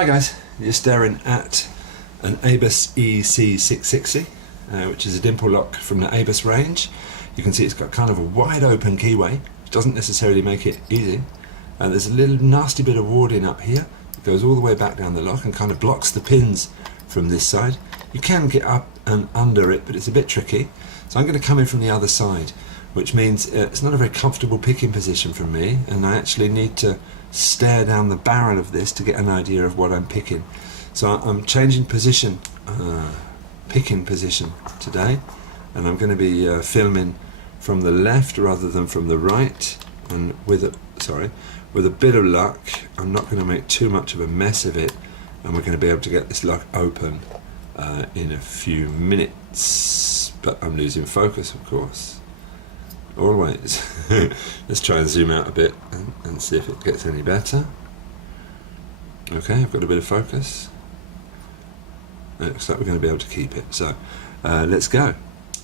Hi guys, you're staring at an ABUS EC660, which is a dimple lock from the ABUS range. You can see it's got kind of a wide open keyway, which doesn't necessarily make it easy. There's a little nasty bit of warding up here. It goes all the way back down the lock and kind of blocks the pins from this side. You can get up and under it, but it's a bit tricky. So I'm going to come in from the other side, which means it's not a very comfortable picking position for me, and I actually need to stare down the barrel of this to get an idea of what I'm picking. So I'm changing position, picking position today, and I'm going to be filming from the left rather than from the right, and with a bit of luck I'm not going to make too much of a mess of it, and we're going to be able to get this lock open in a few minutes, but I'm losing focus, of course. Always. Let's try and zoom out a bit and see if it gets any better. Okay, I've got a bit of focus. It looks like we're going to be able to keep it. So let's go.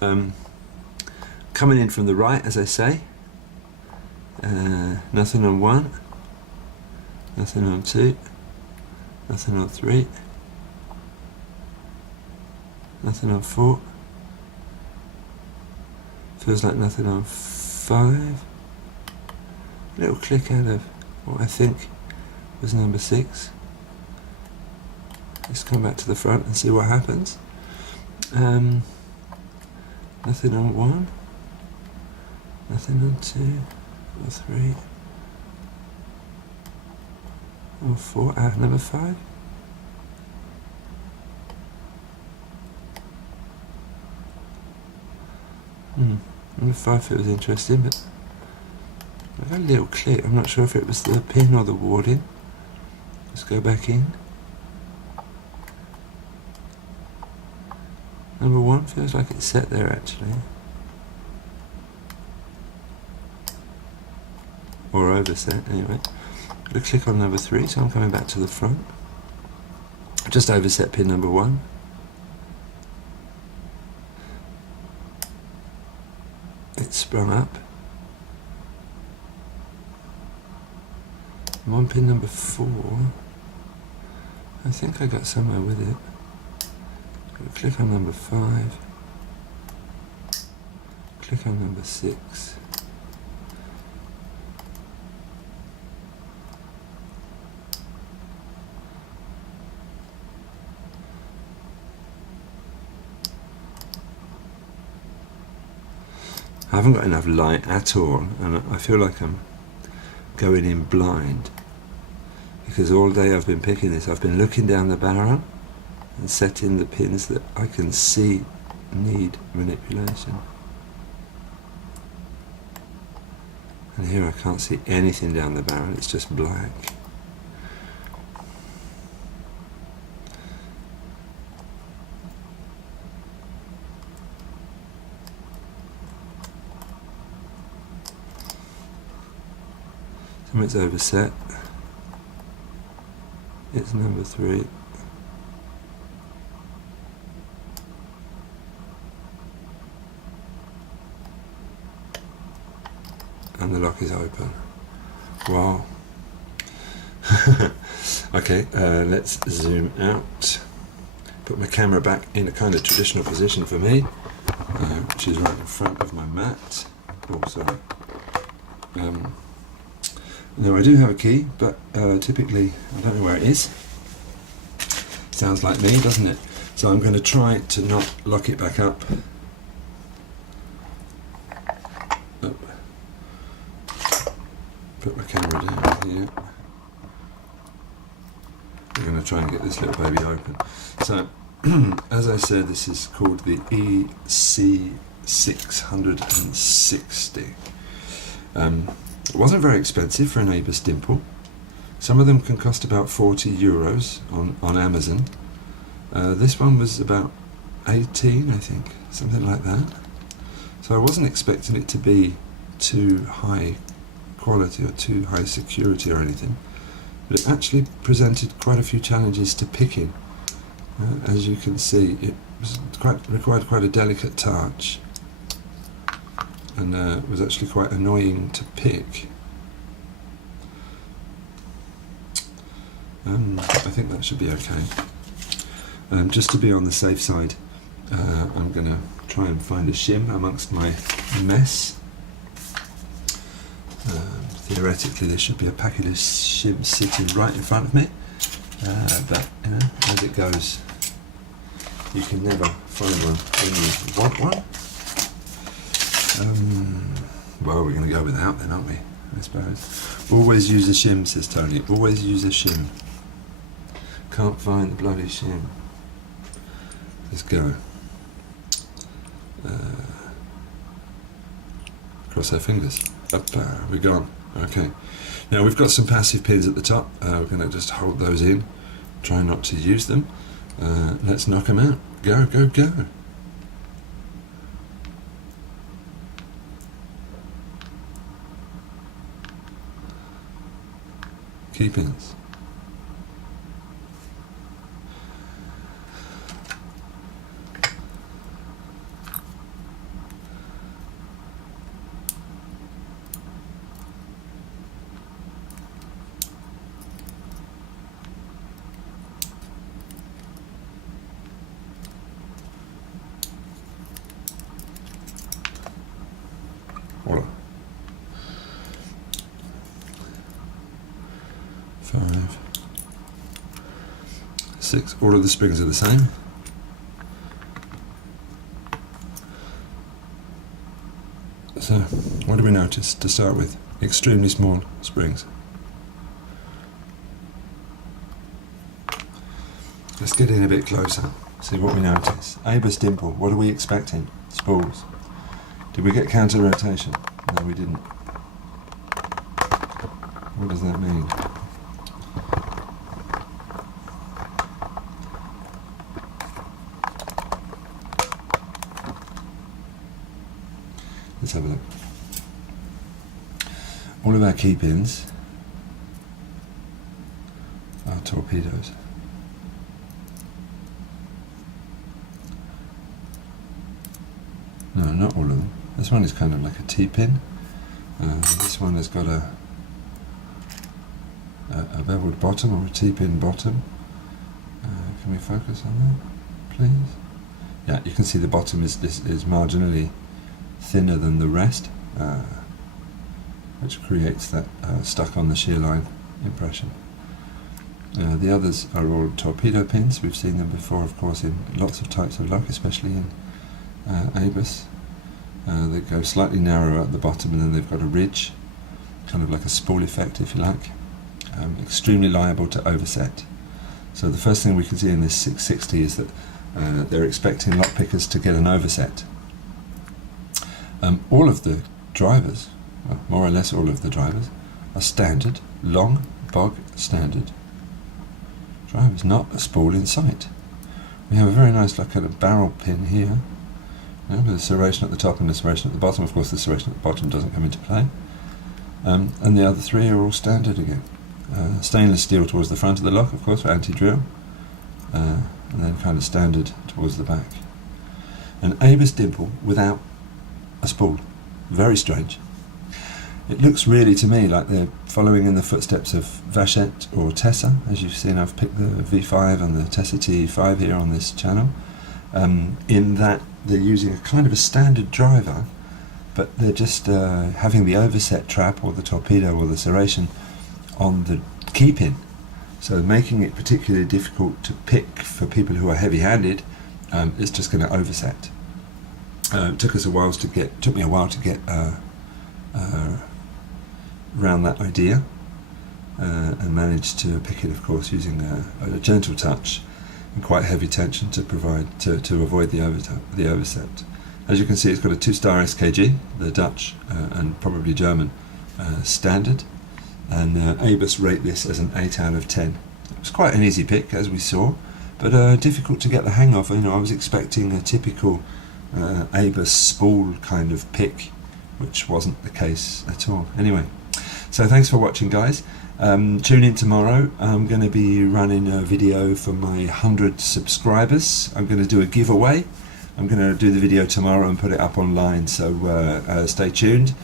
Coming in from the right, as I say. Nothing on 1, nothing on 2, nothing on 3, nothing on 4. Feels like nothing on 5. A little click out of what I think was number 6. Let's come back to the front and see what happens. Nothing on 1, nothing on 2 or 3 or 4. Number 5. Number 5 feels interesting, but I got a little click. I'm not sure if it was the pin or the warding. Let's go back in. Number 1 feels like it's set there actually. Or overset, anyway. Got a click on number 3, so I'm coming back to the front. Just overset pin number 1. It's sprung up. I'm on pin number 4. I think I got somewhere with it. Click on number 5. Click on number 6. I haven't got enough light at all, and I feel like I'm going in blind, because all day I've been picking this. I've been looking down the barrel and setting the pins that I can see need manipulation. And here I can't see anything down the barrel, it's just black. It's overset. It's number 3. And the lock is open. Wow. Okay, let's zoom out. Put my camera back in a kind of traditional position for me, which is right in front of my mat. Oh, sorry. Now I do have a key, but typically I don't know where it is. Sounds like me, doesn't it? So I'm going to try to not lock it back up. Oh. Put my camera down here. I'm going to try and get this little baby open. So, as I said, this is called the EC660. It wasn't very expensive for an ABUS dimple. Some of them can cost about €40 on Amazon. This one was about 18, I think, something like that. So I wasn't expecting it to be too high quality or too high security or anything, but it actually presented quite a few challenges to picking. As you can see, it required quite a delicate touch, and was actually quite annoying to pick. I think that should be okay. Just to be on the safe side, I'm going to try and find a shim amongst my mess. Theoretically there should be a packet of shims sitting right in front of me, but you know, as it goes, you can never find one when you want one. Well, we're going to go without then, aren't we, I suppose. Always use a shim, says Tony. Always use a shim. Can't find the bloody shim. Let's go. Cross our fingers. Up, we're gone. Okay. Now we've got some passive pins at the top. We're going to just hold those in. Try not to use them. Let's knock them out. Go, go, go. Key pins. Voila. 5, 6. All of the springs are the same. So, what do we notice to start with? Extremely small springs. Let's get in a bit closer, see what we notice. ABUS dimple, what are we expecting? Spools. Did we get counter rotation? No, we didn't. What does that mean? Let's have a look. All of our key pins are torpedoes. No, not all of them. This one is kind of like a T-pin. This one has got a beveled bottom or a T-pin bottom. Can we focus on that, please? Yeah, you can see the bottom is marginally thinner than the rest, which creates that stuck on the shear line impression. The others are all torpedo pins. We've seen them before, of course, in lots of types of lock, especially in ABUS. They go slightly narrower at the bottom and then they've got a ridge, kind of like a spool effect if you like. Extremely liable to overset. So the first thing we can see in this 660 is that they're expecting lock pickers to get an overset. All of the drivers, well, more or less all of the drivers, are standard, long, bog standard drivers, not a spool in sight. We have a very nice like kind of barrel pin here, with a serration at the top and a serration at the bottom. Of course the serration at the bottom doesn't come into play. And the other three are all standard again. Stainless steel towards the front of the lock, of course, for anti-drill, and then kind of standard towards the back. An ABUS dimple without a spool. Very strange. It looks really to me like they're following in the footsteps of Vachette or Tessa. As you've seen, I've picked the V5 and the Tessa T5 here on this channel, in that they're using a kind of a standard driver, but they're just having the overset trap or the torpedo or the serration on the key pin, so making it particularly difficult to pick for people who are heavy-handed. It's just going to overset. It took me a while to get around that idea, and managed to pick it, of course, using a gentle touch and quite heavy tension to avoid the overset. As you can see, it's got a 2-star SKG, the Dutch and probably German standard, and ABUS rate this as an 8 out of 10. It was quite an easy pick, as we saw, but difficult to get the hang of. I was expecting a typical ABUS spool kind of pick, which wasn't the case at all. Anyway, so thanks for watching, guys. Tune in tomorrow. I'm going to be running a video for my 100 subscribers. I'm going to do a giveaway. I'm going to do the video tomorrow and put it up online, so stay tuned.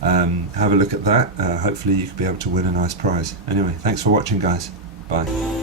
Have a look at that. Hopefully you could be able to win a nice prize. Anyway, thanks for watching, guys. Bye.